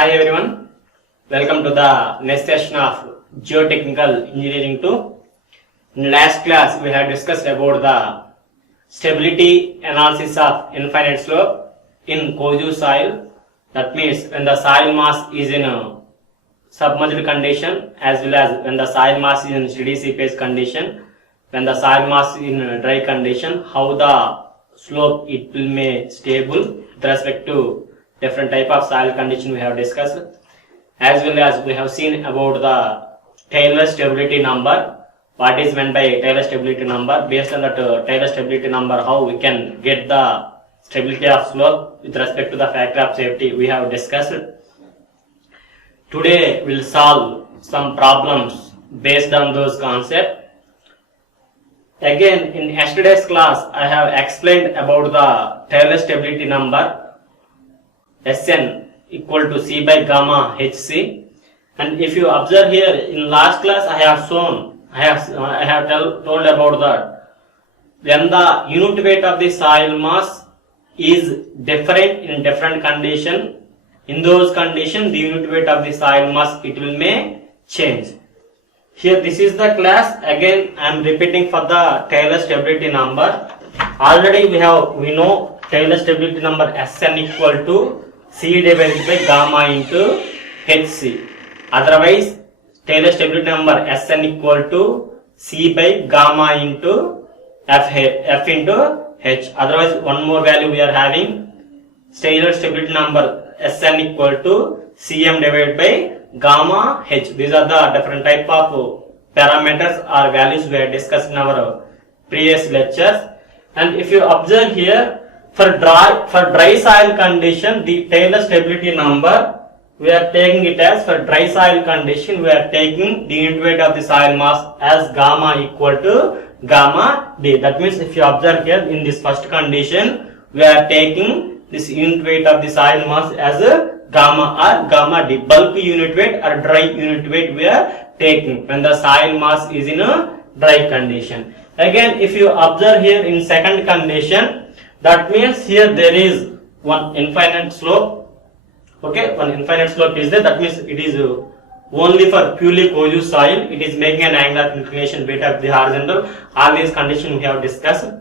Hi everyone, welcome to the next session of Geotechnical Engineering 2. In last class we have discussed about the stability analysis of infinite slope in Koju soil. That means when the soil mass is in a submerged condition as well as when the soil mass is in steady seepage condition, when the soil mass is in a dry condition, how the slope it will be stable with respect to different type of soil condition we have discussed, as well as we have seen about the Taylor stability number. What is meant by Taylor stability number? Based on that Taylor stability number, how we can get the stability of slope with respect to the factor of safety we have discussed. Today we'll solve some problems based on those concepts. Again, in yesterday's class, I have explained about the Taylor stability number Sn equal to C by gamma Hc. And if you observe here in last class, I have told about that when the unit weight of the soil mass is different in different condition, in those conditions the unit weight of the soil mass it will may change. Here this is the class. Again I am repeating for the Taylor stability number. Already we know Taylor stability number Sn equal to C divided by gamma into Hc. Otherwise Taylor stability number Sn equal to C by gamma into F into H. Otherwise one more value we are having, Taylor stability number Sn equal to Cm divided by gamma H. These are the different type of parameters or values we have discussed in our previous lectures. And if you observe here, for dry soil condition, the Taylor stability number we are taking it as, for dry soil condition we are taking the unit weight of the soil mass as gamma equal to gamma D. That means if you observe here in this first condition we are taking this unit weight of the soil mass as a gamma or gamma D. Bulk unit weight or dry unit weight we are taking when the soil mass is in a dry condition. Again if you observe here in second condition, that means here there is one infinite slope. Okay, one infinite slope is there. That means it is only for purely Koju soil. It is making an angle of inclination beta of the horizontal. All these conditions we have discussed.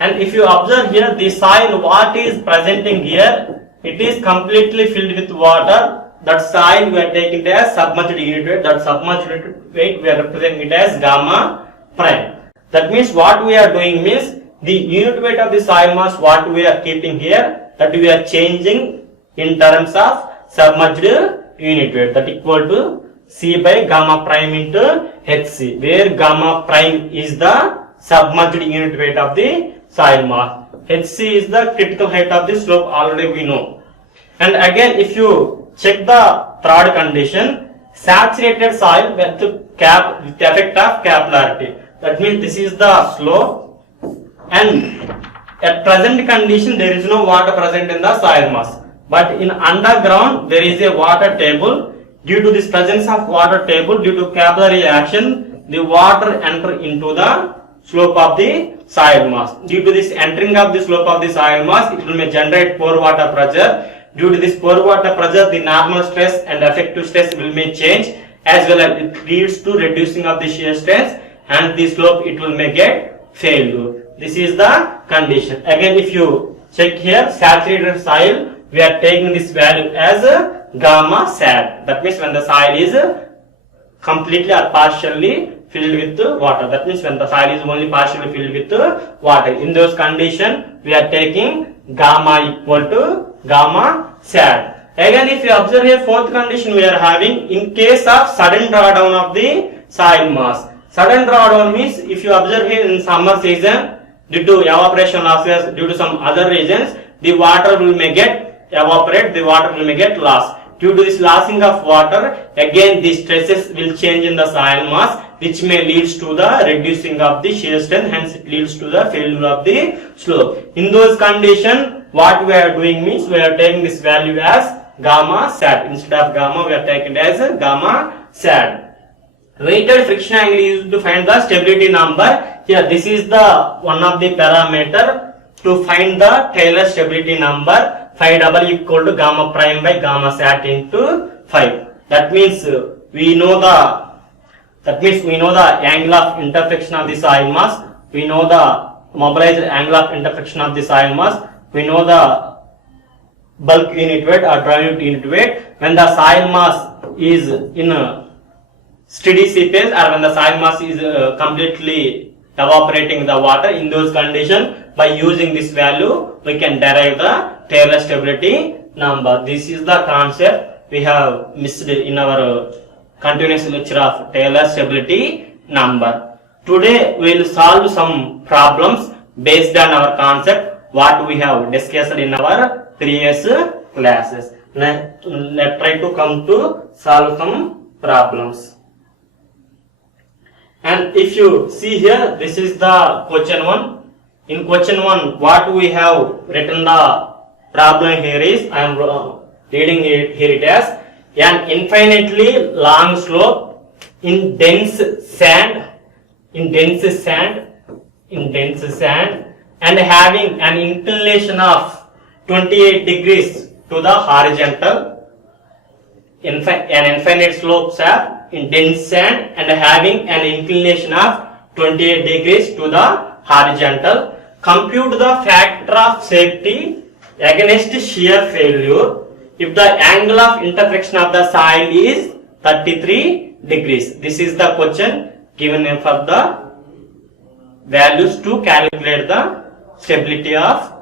And if you observe here, the soil what is presenting here, it is completely filled with water. That soil we are taking it as submerged unit weight. That submerged unit weight we are representing it as gamma prime. That means what we are doing means the unit weight of the soil mass what we are keeping here, that we are changing in terms of submerged unit weight, that equal to C by gamma prime into Hc, where gamma prime is the submerged unit weight of the soil mass. Hc is the critical height of the slope, already we know. And again if you check the third condition, saturated soil with effect of capillarity. That means this is the slope, and at present condition there is no water present in the soil mass. But in underground there is a water table. Due to this presence of water table, due to capillary action, the water enter into the slope of the soil mass. Due to this entering of the slope of the soil mass, it will may generate pore water pressure. Due to this pore water pressure, the normal stress and effective stress will may change, as well as it leads to reducing of the shear stress, and the slope it will may get failure. This is the condition. Again if you check here, saturated soil we are taking this value as a gamma sad. That means when the soil is completely or partially filled with water. That means when the soil is only partially filled with water. In those conditions we are taking gamma equal to gamma sad. Again if you observe here, fourth condition we are having, in case of sudden drawdown of the soil mass. Sudden drawdown means if you observe here in summer season, due to evaporation losses, due to some other reasons, the water will may get evaporate, the water will may get lost. Due to this losing of water, again the stresses will change in the soil mass, which may leads to the reducing of the shear strength, hence it leads to the failure of the slope. In those conditions, what we are doing means we are taking this value as gamma sad. Instead of gamma we are taking it as gamma sad. Weighted friction angle is used to find the stability number. Here this is the one of the parameter to find the Taylor stability number. phi double equal to gamma prime by gamma sat into phi. That means we know the angle of intersection of the soil mass. We know the mobilized angle of intersection of the soil mass. We know the bulk unit weight or dry unit weight. When the soil mass is in a steady phase or when the soil mass is completely evaporating the water, in those conditions, by using this value we can derive the Taylor stability number. This is the concept we have missed in our continuous lecture of Taylor stability number. Today we will solve some problems based on our concept what we have discussed in our previous classes. Let's try to come to solve some problems. And if you see here, this is the question 1. In question 1, what we have written the problem here is, I am reading it here it as, an infinitely long slope in dense sand and having an inclination of 28 degrees to the horizontal. An infinite slope are in dense sand and having an inclination of 28 degrees to the horizontal. Compute the factor of safety against shear failure if the angle of intersection of the soil is 33 degrees. This is the question given for the values to calculate the stability of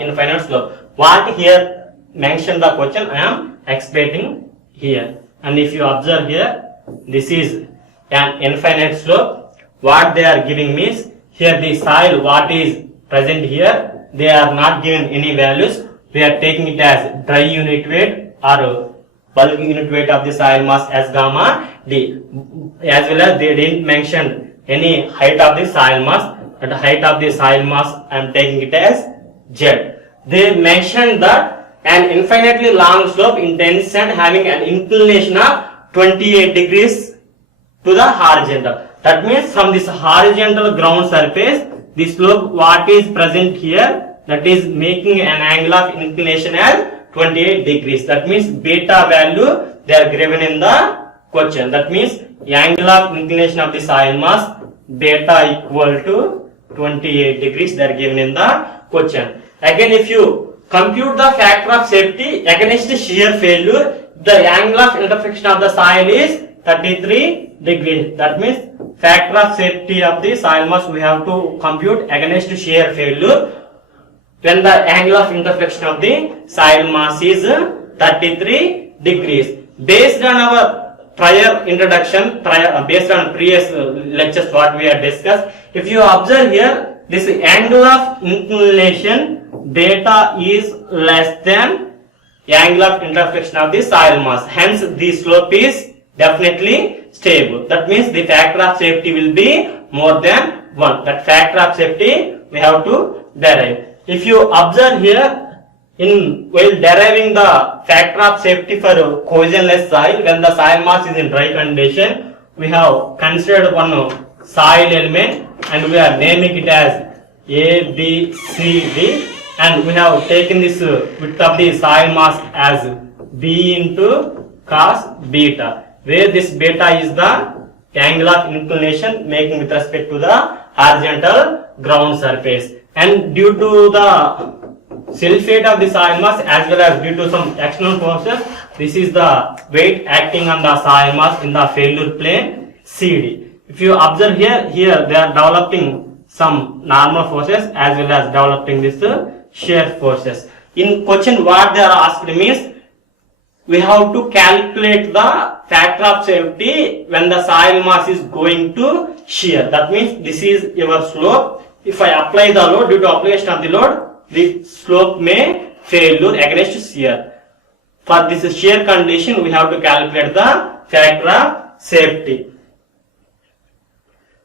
infinite slope. What here mentioned the question I am explaining here. And if you observe here, this is an infinite slope. What they are giving means, here the soil what is present here, they are not given any values. We are taking it as dry unit weight or bulk unit weight of the soil mass as gamma d. As well as they didn't mention any height of the soil mass. At the height of the soil mass I am taking it as z. They mentioned that an infinitely long slope in dense sand having an inclination of 28 degrees to the horizontal. That means from this horizontal ground surface, the slope what is present here, that is making an angle of inclination as 28 degrees. That means beta value they are given in the question. That means the angle of inclination of the soil mass beta equal to 28 degrees they are given in the question. Again, if you compute the factor of safety against shear failure, the angle of intersection of the soil is 33 degrees. That means factor of safety of the soil mass we have to compute against shear failure when the angle of intersection of the soil mass is 33 degrees. Based on our prior introduction, based on previous lectures what we have discussed, if you observe here, this angle of inclination beta is less than the angle of intersection of the soil mass. Hence, the slope is definitely stable. That means the factor of safety will be more than 1. That factor of safety we have to derive. If you observe here, while deriving the factor of safety for cohesionless soil, when the soil mass is in dry condition, we have considered one soil element and we are naming it as A, B, C, D, and we have taken this width of the soil mass as B into cos beta, where this beta is the angle of inclination making with respect to the horizontal ground surface. And due to the self-weight of the soil mass as well as due to some external forces, this is the weight acting on the soil mass in the failure plane CD. If you observe here they are developing some normal forces as well as developing this shear forces. In question what they are asked means, we have to calculate the factor of safety when the soil mass is going to shear. That means this is your slope. If I apply the load, due to application of the load, the slope may failure against shear. For this shear condition, we have to calculate the factor of safety.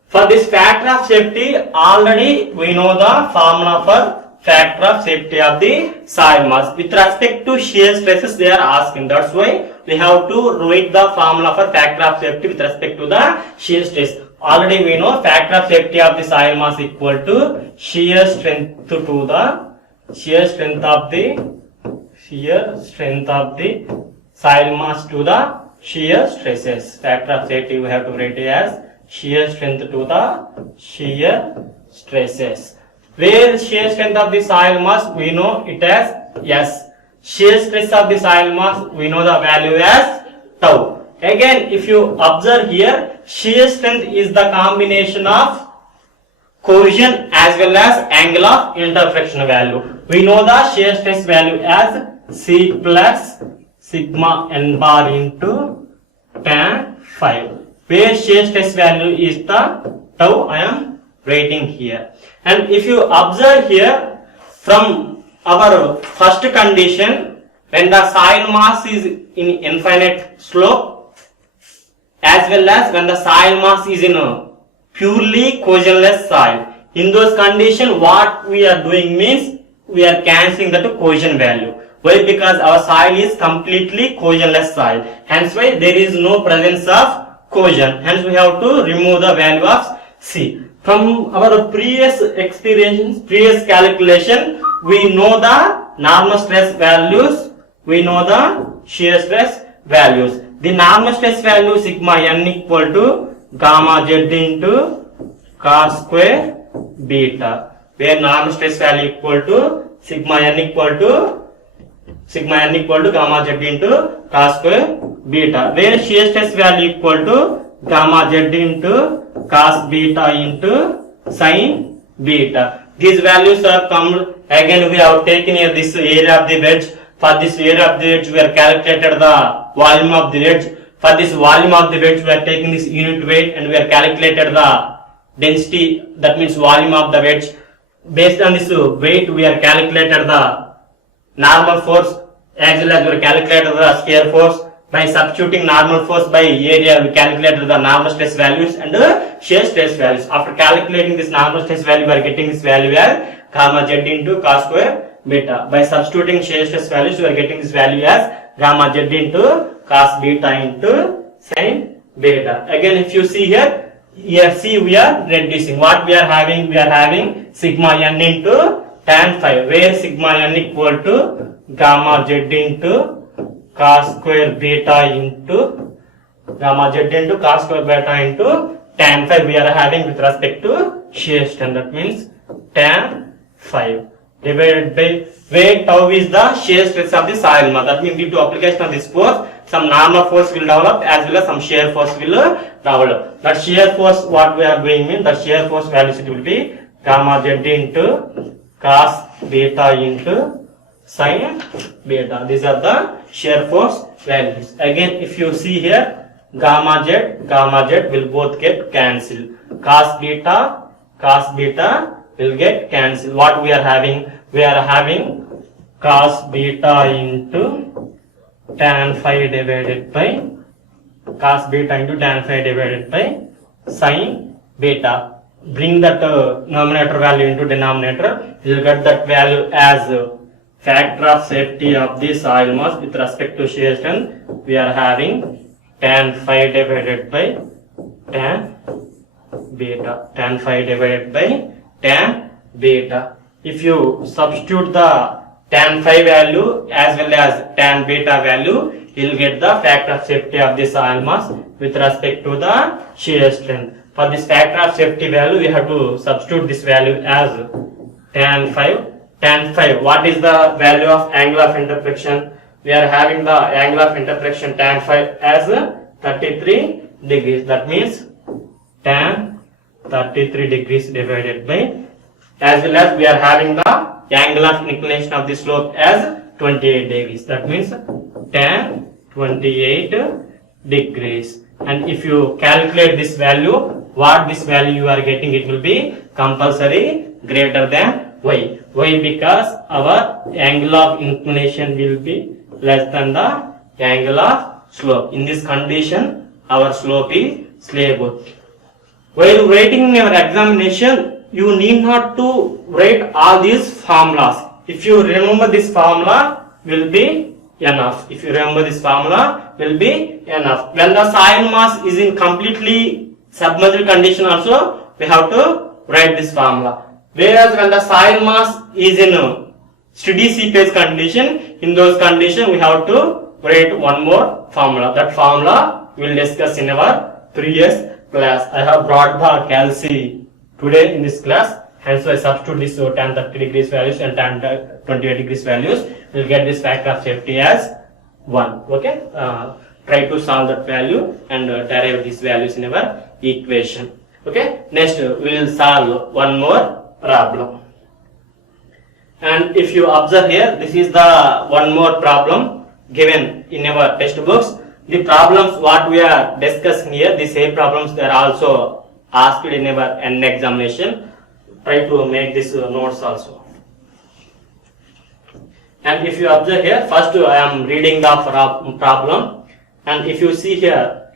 For this factor of safety, already we know the formula for factor of safety of the soil mass. With respect to shear stresses, they are asking. That's why we have to write the formula for factor of safety with respect to the shear stress. Already we know factor of safety of the soil mass equal to shear strength to the shear strength of the soil mass to the shear stresses. Factor of safety we have to write as shear strength to the shear stresses. Where shear strength of the soil mass we know it as S. Shear stress of the soil mass we know the value as tau. Again, if you observe here, shear strength is the combination of cohesion as well as angle of interflexion value. We know the shear stress value as C plus sigma n bar into tan phi. Where shear stress value is the tau, I am writing here. And if you observe here, from our first condition, when the soil mass is in infinite slope, as well as when the soil mass is in a purely cohesionless soil, in those conditions what we are doing means we are cancelling that cohesion value. Why? Because our soil is completely cohesionless soil, hence why there is no presence of cohesion, hence we have to remove the value of C. From our previous experience, previous calculation, we know the normal stress values, we know the shear stress values. The normal stress value sigma n equal to gamma z into cos square beta, where normal stress value equal to sigma n equal to gamma z into cos square beta, where shear stress value equal to gamma z into cos beta into sin beta. These values have come. Again we have taken here this area of the wedge. For this area of the wedge we are calculated the volume of the wedge. For this volume of the wedge we are taking this unit weight and we are calculated the density, that means volume of the wedge. Based on this weight we are calculated the normal force as well as we are calculated the shear force. By substituting normal force by area, we calculated the normal stress values and shear stress values. After calculating this normal stress value, we are getting this value as gamma z into cos square beta. By substituting shear stress values, we are getting this value as gamma z into cos beta into sin beta. Again, if you see here C we are reducing. What we are having? We are having sigma n into tan phi, where sigma n equal to gamma z into cos square beta into gamma z into cos square beta into tan phi we are having with respect to shear strength, that means tan phi divided by where tau is the shear stress of the soil mass. That means due to application of this force, some normal force will develop as well as some shear force will develop. That shear force what we are doing means that shear force values it will be gamma z into cos beta into sin beta. These are the shear force values. Again, if you see here, gamma z will both get cancelled. Cos beta will get cancelled. What we are having? We are having cos beta into tan phi divided by sin beta. Bring that numerator value into denominator. You will get that value as factor of safety of the soil mass with respect to shear strength. We are having tan phi divided by tan beta. If you substitute the tan phi value as well as tan beta value, you will get the factor of safety of the soil mass with respect to the shear strength. For this factor of safety value, we have to substitute this value as tan phi. What is the value of angle of interflexion? We are having the angle of interflexion tan phi as 33 degrees. That means tan 33 degrees divided by, as well as we are having the angle of inclination of the slope as 28 degrees. That means tan 28 degrees. And if you calculate this value, what this value you are getting, it will be compulsory greater than y. Why? Because our angle of inclination will be less than the angle of slope. In this condition, our slope is stable. While writing in your examination, you need not to write all these formulas. If you remember this formula, will be enough. When the soil mass is in completely submerged condition also, we have to write this formula. Whereas when the soil mass is in steady seepage condition, in those conditions we have to write one more formula. That formula we will discuss in our previous class. I have brought the calci today in this class, hence I substitute this tan 30 degrees values and tan 28 degrees values. We will get this factor of safety as 1. Okay, try to solve that value and derive these values in our equation. Okay, next we will solve one more problem. And if you observe here, this is the one more problem given in our textbooks. The problems what we are discussing here, the same problems they are also asked in our end examination. Try to make this notes also. And if you observe here, first I am reading the problem, and if you see here,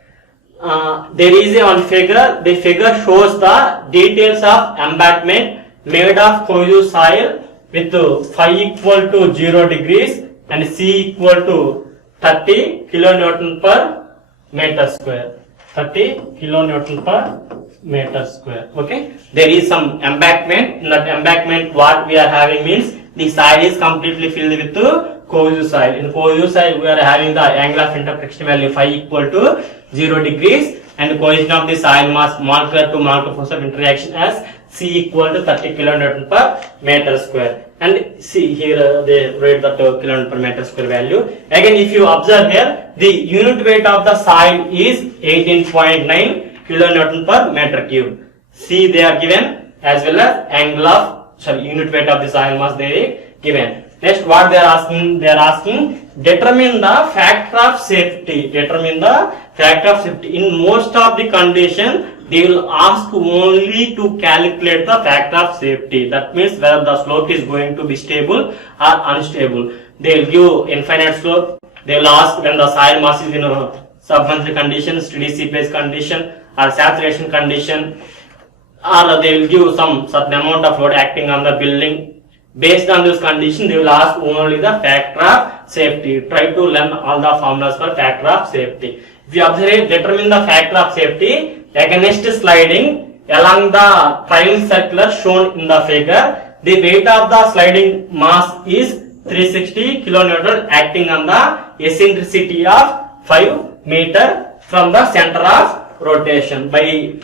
there is a one figure. The figure shows the details of embankment made of cohesive soil with phi equal to 0 degrees and C equal to 30 kilonewton per meter square. 30 kilonewton per meter square. Okay, there is some embankment. In that embankment, what we are having means the soil is completely filled with cohesive soil. In cohesive soil, we are having the angle of intersection value phi equal to 0 degrees and cohesion of the soil mass molecular to molecular force of interaction as C equal to 30 kilonewton per meter square. And see here they write that kilonewton per meter square value. Again, if you observe here, the unit weight of the soil is 18.9 kilonewton per meter cube. See, they are given as well as angle of unit weight of the soil mass they are given. Next, what they are asking? They are asking determine the factor of safety. Determine the factor of safety. In most of the condition, they will ask only to calculate the factor of safety. That means whether the slope is going to be stable or unstable. They will give infinite slope. They will ask when the soil mass is in a submerged condition, steady seepage condition, or saturation condition, or they will give some certain amount of load acting on the building. Based on this condition, they will ask only the factor of safety. Try to learn all the formulas for factor of safety. If you observe, determine the factor of safety against sliding along the triangle circular shown in the figure. The weight of the sliding mass is 360 kilonewton acting on the eccentricity of 5 meter from the center of rotation. By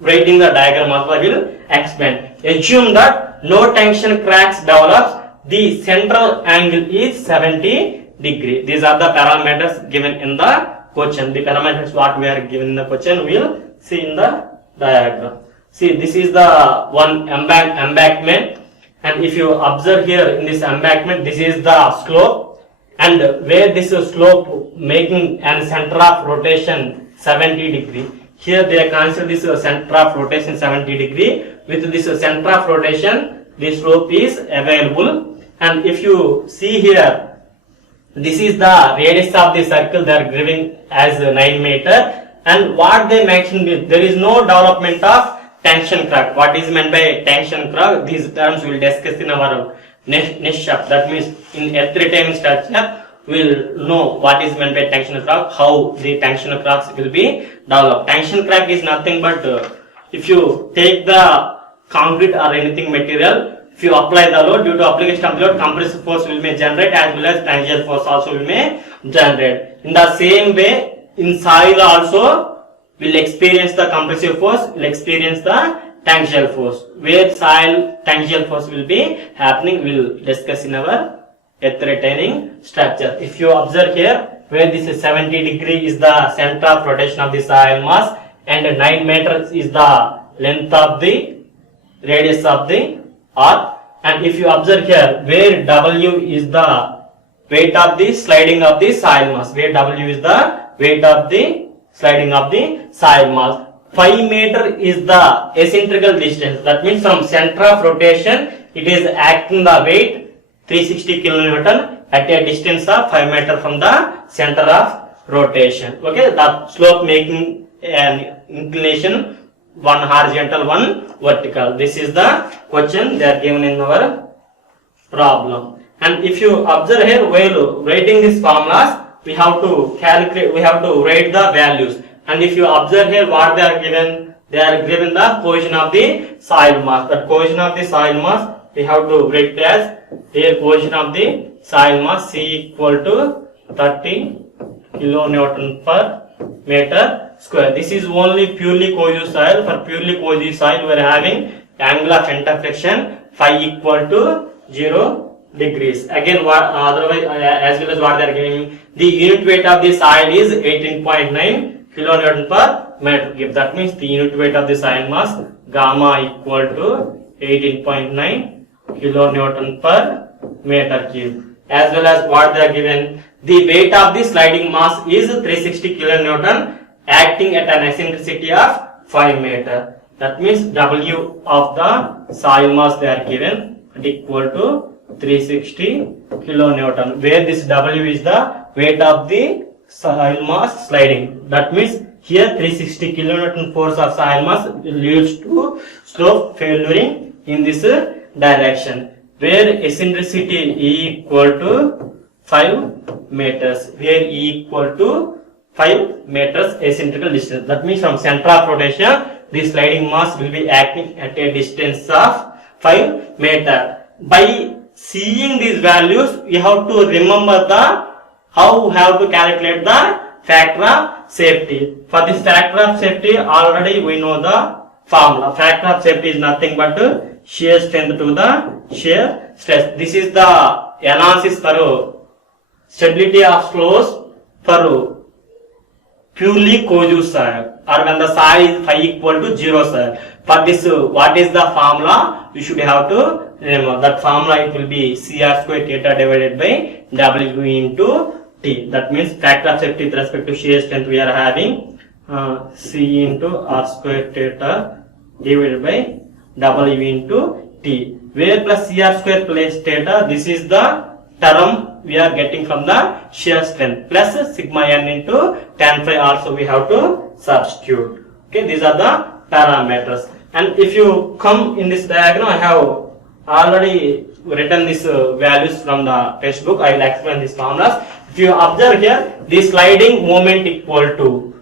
writing the diagram also I will explain. Assume that no tension cracks develops. The central angle is 70 degree. These are the parameters given in the question. The parameters what we are given in the question we will see in the diagram. See, this is the one embankment, and if you observe here in this embankment, this is the slope, and where this slope making an center of rotation 70 degree. Here they consider this center of rotation 70 degree. With this center of rotation, the slope is available. And if you see here, this is the radius of the circle they are giving as 9 meter. And what they mentioned is there is no development of tension crack. What is meant by tension crack? These terms we will discuss in our next chapter. That means in earth retaining structure, we will know what is meant by tension crack, how the tension cracks will be developed. Tension crack is nothing but if you take the concrete or anything material, if you apply the load, due to application of load, compressive force will be generated as well as tangential force also will be generated. In the same way, in soil also will experience the compressive force, will experience the tangential force. Where soil tangential force will be happening, we will discuss in our earth retaining structure. If you observe here, where this is 70 degree is the center of rotation of the soil mass, and 9 meters is the length of the radius of the arc. And if you observe here, where W is the weight of the sliding of the soil mass, where W is the weight of the sliding of the soil mass. 5 meter is the eccentrical distance. That means from center of rotation, it is acting the weight 360 kilonewton at a distance of 5 meter from the center of rotation. Okay, the slope making an inclination, one horizontal, one vertical. This is the question they are given in our problem. And if you observe here, while writing these formulas, we have to calculate, we have to write the values. And if you observe here, what they are given the cohesion of the soil mass. That cohesion of the soil mass we have to write as Here cohesion of the soil mass C equal to 30 kilonewton per meter square. This is only purely cohesive soil. For purely cohesive soil, we are having angle of intersection phi equal to 0 degrees. Again, what otherwise as well as what they are giving, the unit weight of the soil is 18.9 kilonewton per meter cube. That means the unit weight of the soil mass gamma equal to 18.9 kilonewton per meter cube. As well as what they are given, the weight of the sliding mass is 360 kilonewton acting at an eccentricity of 5 meter. That means W of the soil mass they are given equal to 360 kilonewton, where this W is the weight of the soil mass sliding. That means here 360 kilonewton force of soil mass leads to slope failuring in this direction, where eccentricity E equal to 5 meters, where E equal to 5 meters eccentrical distance. That means from center of rotation, the sliding mass will be acting at a distance of 5 meter. By seeing these values, we have to remember how we have to calculate the factor of safety. For this factor of safety, already we know the formula. Factor of safety is nothing but shear strength to the shear stress. This is the analysis for stability of slopes for purely cohesive soil, or when the soil is phi equal to 0 soil. For this, what is the formula? You should have to remember that formula. It will be CR square theta divided by W into T. That means factor of safety with respect to shear strength we are having C into R square theta divided by W into T, where plus CR square plus theta, this is the term we are getting from the shear strength, plus sigma n into tan phi also we have to substitute. Okay, these are the parameters. And if you come in this diagram, I have already written these values from the textbook. I will explain these formulas. If you observe here, the sliding moment equal to,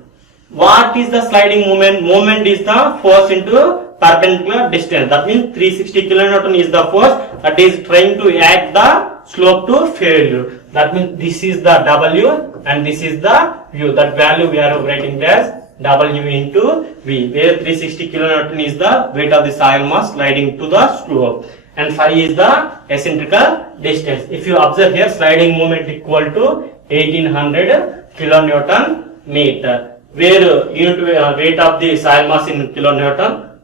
what is the sliding moment? Moment is the force into perpendicular distance. That means 360 kilonewton is the force that is trying to act the slope to failure. That means this is the W and this is the U. That value we are writing as W into V, where 360 kilonewton is the weight of the soil mass sliding to the slope, and phi is the eccentrical distance. If you observe here, sliding moment equal to 1800 kilonewton meter, where unit weight of the soil mass in kilonewton,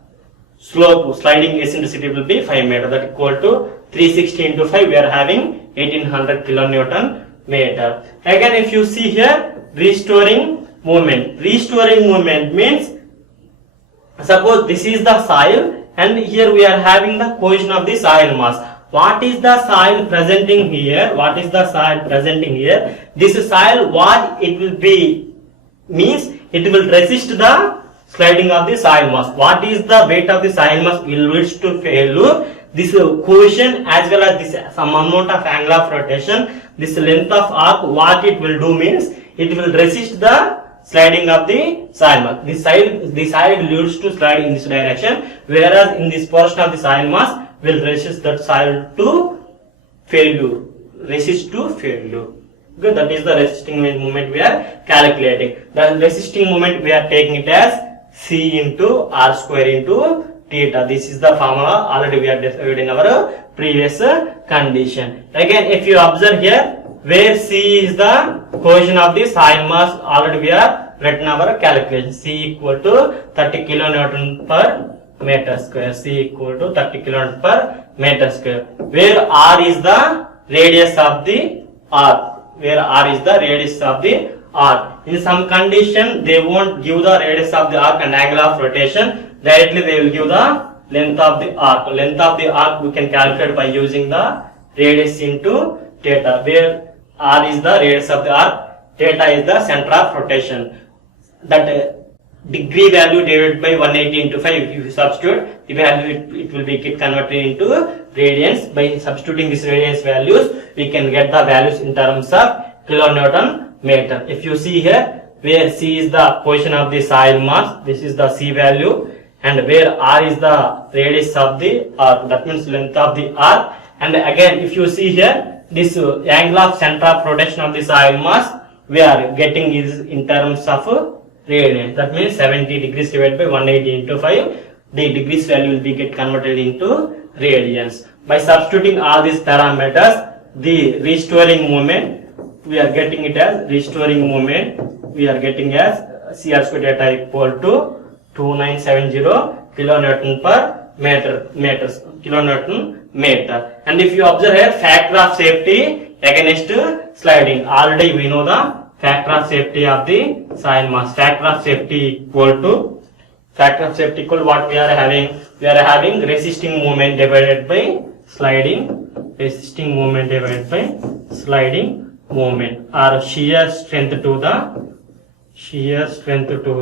slope sliding eccentricity will be 5 meter. That equal to 360 into 5. We are having 1800 kilonewton meter. Again, if you see here, restoring movement. Restoring movement means, suppose this is the soil and here we are having the cohesion of the soil mass. What is the soil presenting here? What is the soil presenting here? This soil, what it will be means, it will resist the sliding of the soil mass. What is the weight of the soil mass will lead to failure. This cohesion as well as this some amount of angle of rotation, this length of arc, what it will do means, it will resist the sliding of the soil mass. The soil leads to slide in this direction, whereas in this portion of the soil mass will resist that soil to failure. Resist to failure. Okay, that is the resisting moment we are calculating. The resisting moment we are taking it as C into R square into theta. This is the formula already we are described in our previous condition. Again, if you observe here, where C is the cohesion of the soil mass, already we are written our calculation. C equal to 30 kilonewton per meter square. C equal to 30 kilonewton per meter square. Where R is the radius of the arc. Where R is the radius of the arc. In some condition, they won't give the radius of the arc and angle of rotation. Directly they will give the length of the arc. Length of the arc we can calculate by using the radius into theta, where R is the radius of the arc, theta is the center of rotation. That degree value divided by 180 into 5, if you substitute, the value it will be converted into radians. By substituting these radians values, we can get the values in terms of kilonewton meter. If you see here, where C is the cohesion of the soil mass, this is the C value, and where R is the radius of the arc, that means length of the arc, And again, if you see here, this angle of center of rotation of the soil mass we are getting is in terms of radians. That means 70 degrees divided by 180 into 5. The degrees value will be get converted into radians. By substituting all these parameters, the restoring moment we are getting it as restoring moment. We are getting as CR square data equal to 2970 kilonewton per kilonewton meter. And if you observe here, factor of safety against sliding. Already we know the factor of safety of the soil mass. Factor of safety equal to what we are having? We are having resisting moment divided by sliding. Resisting moment divided by sliding moment, or shear strength to the shear stresses.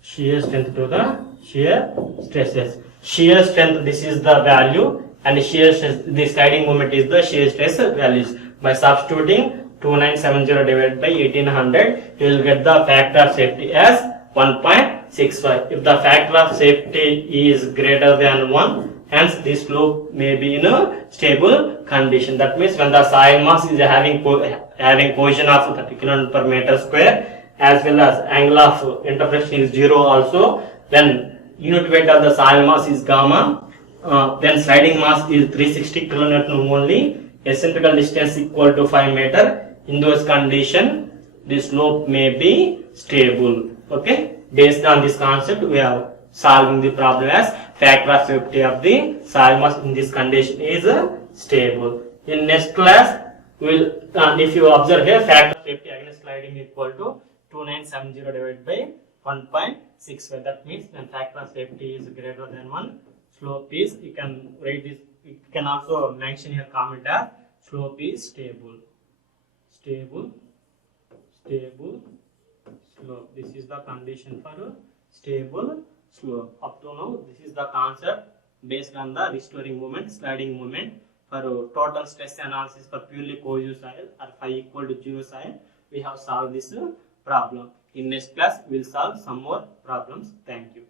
Shear strength to the shear stresses. Shear strength, this is the value, and shear stress, the sliding moment is the shear stress values. By substituting 2970 divided by 1800, you will get the factor of safety as 1.65. If the factor of safety is greater than 1, hence this slope may be in a stable condition. That means when the soil mass is having cohesion of 30 kN per meter square, as well as angle of interpolation is 0 also, then unit weight of the soil mass is gamma, then sliding mass is 360 kN only, eccentrical distance equal to 5 meter. In those conditions, the slope may be stable. Okay, based on this concept, we are solving the problem as factor of safety of the soil mass in this condition is stable. In next class, we will, if you observe here, factor of safety against sliding equal to 2970 divided by 1.65. That means when factor of safety is greater than 1, slope is, you can write this, you can also mention your comment as slope is stable. Stable slope. This is the condition for stable slope. Up to now, this is the concept based on the restoring moment, sliding moment. For total stress analysis for purely cohesive soil or phi equal to 0 soil, we have solved this problem. In next class, we will solve some more problems. Thank you.